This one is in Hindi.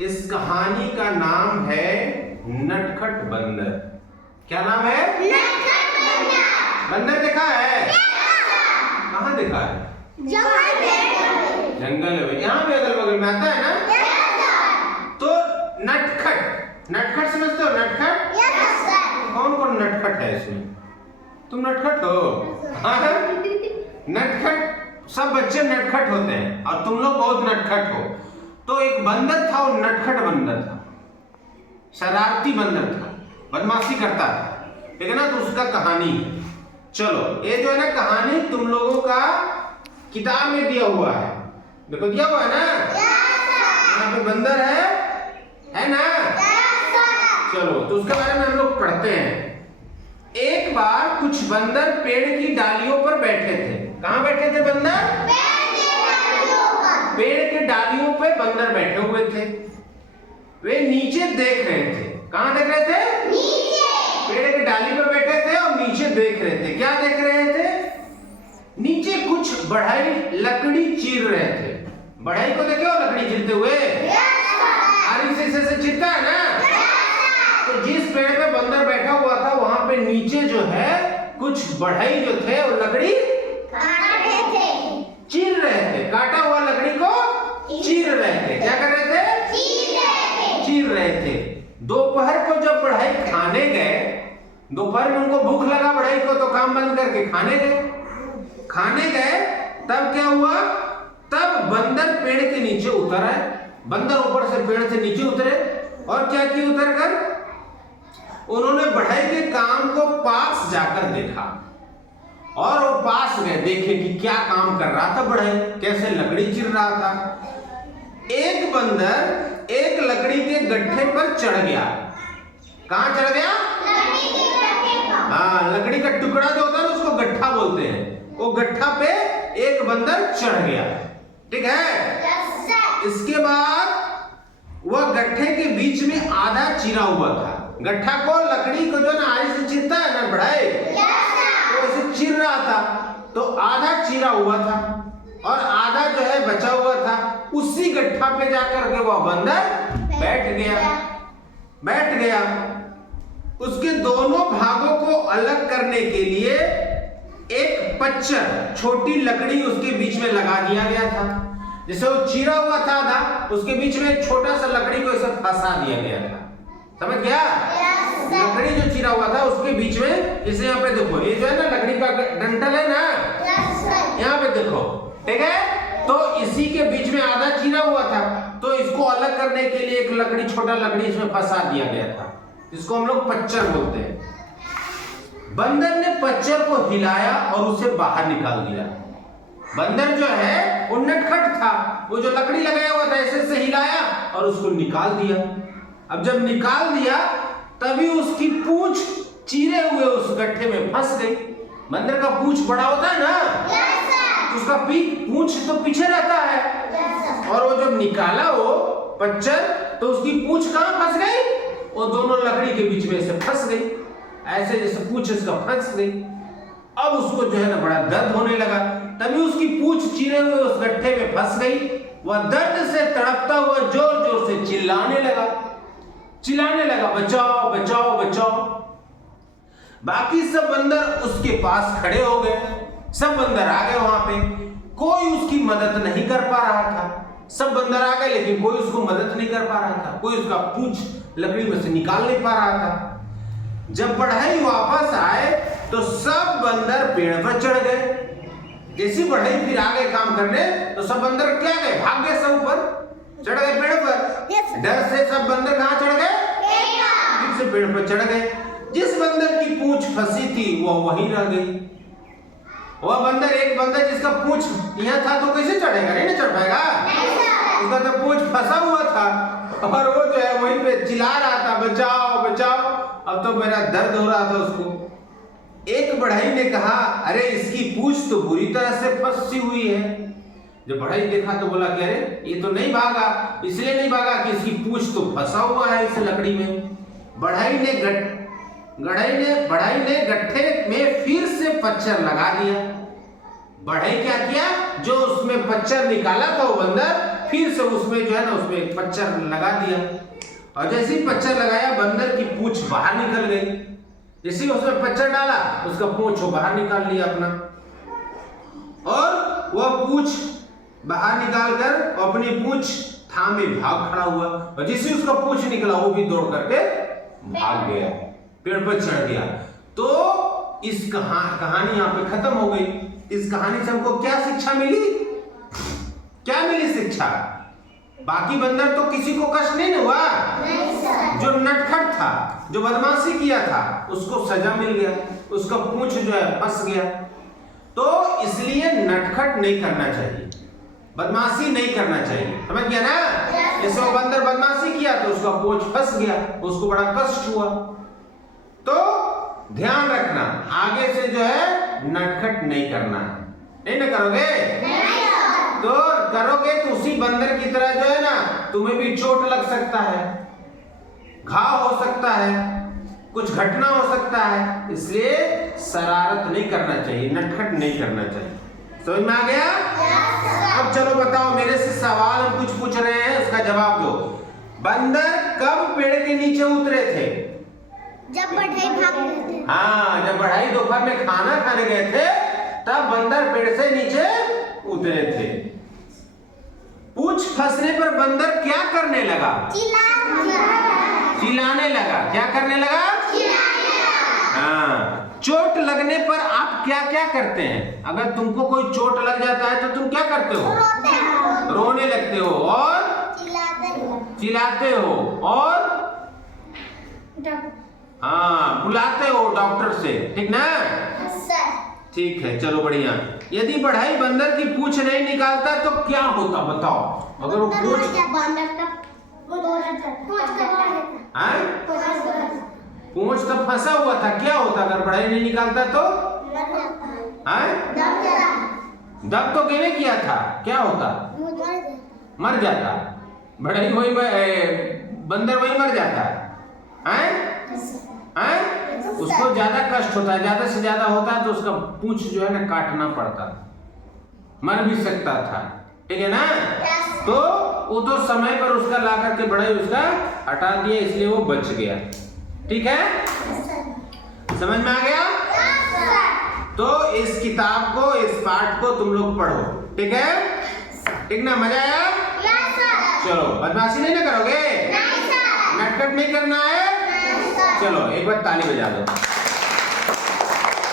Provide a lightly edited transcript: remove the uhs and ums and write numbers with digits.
इस कहानी का नाम है नटखट बंदर। क्या नाम है? नटखट बंदर। बंदर देखा है? कहाँ देखा है? जंगल में। यहाँ भी अगल बगल में आता है ना? तो नटखट, नटखट समझते हो? नटखट कौन कौन नटखट है इसमें? तुम नटखट हो? नटखट सब बच्चे नटखट होते हैं और तुम लोग बहुत नटखट हो। तो एक बंदर था, वो नटखट बंदर था, शरारती बंदर था, बदमाशी करता था, ठीक है ना? तो उसका कहानी है। चलो ये जो है ना कहानी तुम लोगों का किताब में दिया हुआ है। देखो दिया हुआ है ना? यहाँ पे बंदर है ना? चलो तो उसके बारे में हम लोग पढ़ते हैं। एक बार कुछ बंदर पेड़ की डालियों पर बैठे थे। कहाँ बैठे थे बंदर? पेड़ के डालियों पे बंदर बैठे हुए थे। वे नीचे देख रहे थे। कहाँ देख रहे थे? नीचे। पेड़ के डाली पे बैठे थे और नीचे देख रहे थे। क्या देख रहे थे? नीचे कुछ बढ़ई लकड़ी चीर रहे थे। बढ़ई को देखे हो लकड़ी चीरते हुए? आरी से चीरता है ना? तो जिस पेड़ पे बंदर बैठा हुआ था वहां पे नीचे जो है कुछ बढ़ई जो थे वो लकड़ी चीर रहे थे। काटा हुआ लकड़ी को चीर रहे थे। क्या कर रहे थे? चीर रहे थे। दोपहर को जब बढ़ई खाने गए, दोपहर में उनको भूख लगा बढ़ई को, तो काम बंद करके खाने गए। तब क्या हुआ? तब बंदर पेड़ के नीचे उतर आए। बंदर ऊपर से पेड़ से नीचे उतरे और क्या किए? उतर कर उन्होंने बढ़ई के काम को पास जाकर देखा और वो पास गए, देखे कि क्या काम कर रहा था बढ़ई, कैसे लकड़ी चीर रहा था। एक बंदर एक लकड़ी के गट्ठे पर चढ़ गया। कहाँ चढ़ गया? हाँ, लकड़ी का टुकड़ा जो होता है ना उसको गट्ठा बोलते हैं। वो गट्ठा पे एक बंदर चढ़ गया, ठीक है? इसके बाद वह गट्ठे के बीच में आधा चिरा हुआ था। गट्ठा को लकड़ी को जो ना आरी से चीरता है ना बढ़ई, तो इसे चीर रहा था। तो आधा चिरा हुआ था और आधा जो है बचा हुआ था। उसी गट्ठा पे जाकर के वह बंदर बैठ गया। उसके दोनों भागों को अलग करने के लिए एक पच्चर, छोटी लकड़ी उसके बीच में लगा दिया गया था। जैसे वो चीरा हुआ था आधा, उसके बीच में एक छोटा सा लकड़ी को ऐसे फंसा दिया गया था। समझ गया? लकड़ी जो चीरा हुआ था उसके बीच में, जैसे यहाँ पे देखो, ये जो है ना लकड़ी का डंठल है ना, यहाँ पे देखो, ठीक है? तो इसी के बीच में आधा चीरा हुआ था, तो इसको अलग करने के लिए एक लकड़ी, छोटा लकड़ी इसमें फंसा दिया गया था, जिसको हम लोग पच्चर बोलते हैं। बंदर ने पच्चर को हिलाया और उसे बाहर निकाल दिया। बंदर जो है वो नटखट था, वो जो लकड़ी लगाया हुआ था ऐसे से हिलाया और उसको निकाल दिया। अब जब निकाल दिया तभी उसकी पूंछ चीरे हुए उस गट्ठे में फंस गई। बंदर का पूंछ बड़ा होता है ना, उसका पूंछ तो पीछे रहता है, और वो जब निकाला वो पच्चर तो उसकी पूंछ कहाँ फंस गई? वो दोनों लकड़ी के बीच में से फंस गई, ऐसे जैसे पूंछ इसका फंस गई। अब उसको जो है ना बड़ा दर्द होने लगा। तभी उसकी पूंछ चीरे हुए उस गट्ठे में फंस गई। वह दर्द से तड़पता हुआ जोर जोर से चिल्लाने लगा, बचाओ बचाओ बचाओ। बाकी सब बंदर उसके पास खड़े हो गए। सब बंदर आ गए वहां पे, कोई उसकी मदद नहीं कर पा रहा था। सब बंदर आ गए लेकिन कोई उसको मदद नहीं कर पा रहा था, कोई उसका पूंछ लकड़ी में से निकाल नहीं पा रहा था। जब बढ़ई वापस आए तो सब बंदर पेड़ पर चढ़ गए। जैसी बढ़ई फिर आ गए काम करने तो सब बंदर क्या गए? भाग गए, सब ऊपर चढ़ गए पेड़ पर। डर से सब बंदर कहाँ चढ़ गए? फिर से पेड़ पर चढ़ गए। जिस बंदर की पूंछ फंसी थी वह वहीं रह गई। वह बंदर, एक बंदर जिसका पूंछ यहाँ था तो कैसे चढ़ेगा? नहीं ना चढ़ पाएगा, उसका तो पूंछ फंसा हुआ था और वो जो है वहीं पे चिल्ला रहा था, बचाओ बचाओ। अब तो मेरा दर्द हो रहा था उसको। एक बढ़ई ने कहा, अरे इसकी पूंछ तो बुरी तरह से फंसी हुई है। जब बढ़ई देखा तो बोला कि अरे ये तो नहीं भागा, इसलिए नहीं भागा कि इसकी पूंछ तो फंसा हुआ है इस लकड़ी में। बढ़ई ने गट्ठे में फिर से पच्चर लगा दिया। बढ़ई क्या किया? जो उसमें पच्चर निकाला था वो बंदर फिर से उसमें जो है ना उसमें एक पच्चर लगा दिया, और जैसे ही पच्चर लगाया बंदर की पूंछ बाहर निकल गई। जैसे ही उसमें पच्चर डाला उसका पूंछ वो बाहर निकाल लिया अपना, और वह पूंछ बाहर निकालकर अपनी पूंछ थामे भाग खड़ा हुआ, और जैसे उसका पूंछ निकला वो भी दौड़ करके भाग गया, पेड़ पर चढ़ गया। तो इस कहानी यहाँ पे खत्म हो गई। इस कहानी से हमको क्या शिक्षा मिली? क्या मिली शिक्षा? बाकी बंदर तो किसी को कष्ट नहीं हुआ, जो नटखट था, जो बदमाशी किया था, उसको सजा मिल गया, उसका पूंछ जो है फंस गया। तो इसलिए नटखट नहीं करना चाहिए, बदमाशी नहीं करना चाहिए, समझ गया ना? जैसे वो बंदर बदमाशी किया तो उसका पूंछ फंस गया, उसको बड़ा कष्ट हुआ। तो ध्यान रखना, आगे से जो है नटखट नहीं करना है। नहीं ना करोगे? तो करोगे तो उसी बंदर की तरह जो है ना तुम्हें भी चोट लग सकता है, घाव हो सकता है, कुछ घटना हो सकता है। इसलिए शरारत नहीं करना चाहिए, नटखट नहीं करना चाहिए। समझ में आ गया? अब चलो बताओ, मेरे से सवाल हम कुछ पूछ रहे हैं, उसका जवाब दो। बंदर कब पेड़ के नीचे उतरे थे? जब बढ़ई भाग रहे थे। हाँ, जब बढ़ई दोपहर में खाना खाने गए थे तब बंदर पेड़ से नीचे उतरे थे। पूंछ फंसने पर बंदर क्या करने लगा? चिल्लाने लगा। क्या करने लगा? हाँ, चोट लगने पर आप क्या क्या करते हैं? अगर तुमको कोई चोट लग जाता है तो तुम क्या करते हो? रोने लगते हो और चिल्लाते हो और हाँ बुलाते हो डॉक्टर से, ठीक ना? ठीक है, चलो बढ़िया। यदि बढ़ई बंदर की पूंछ नहीं निकालता तो क्या होता बताओ? अगर वो पूंछ तो फंसा हुआ था, क्या होता अगर बढ़ई नहीं निकालता तो? दब तो किसने किया था, क्या होता? मर जाता। बढ़ई वही बंदर वही मर जाता है। उसको ज्यादा कष्ट होता है, ज्यादा से ज्यादा होता है तो उसका पूंछ जो है ना काटना पड़ता, मर भी सकता था, ठीक है ना? तो वो तो समय पर उसका ला करके बढ़ई उसका हटा दिया, इसलिए वो बच गया। ठीक है, समझ में आ गया? तो इस किताब को, इस पाठ को तुम लोग पढ़ो, ठीक है? ठीक ना? मजा आया? चलो, बदमाशी नहीं ना करोगे, नटखट नहीं करना है। चलो एक बार ताली बजा दो।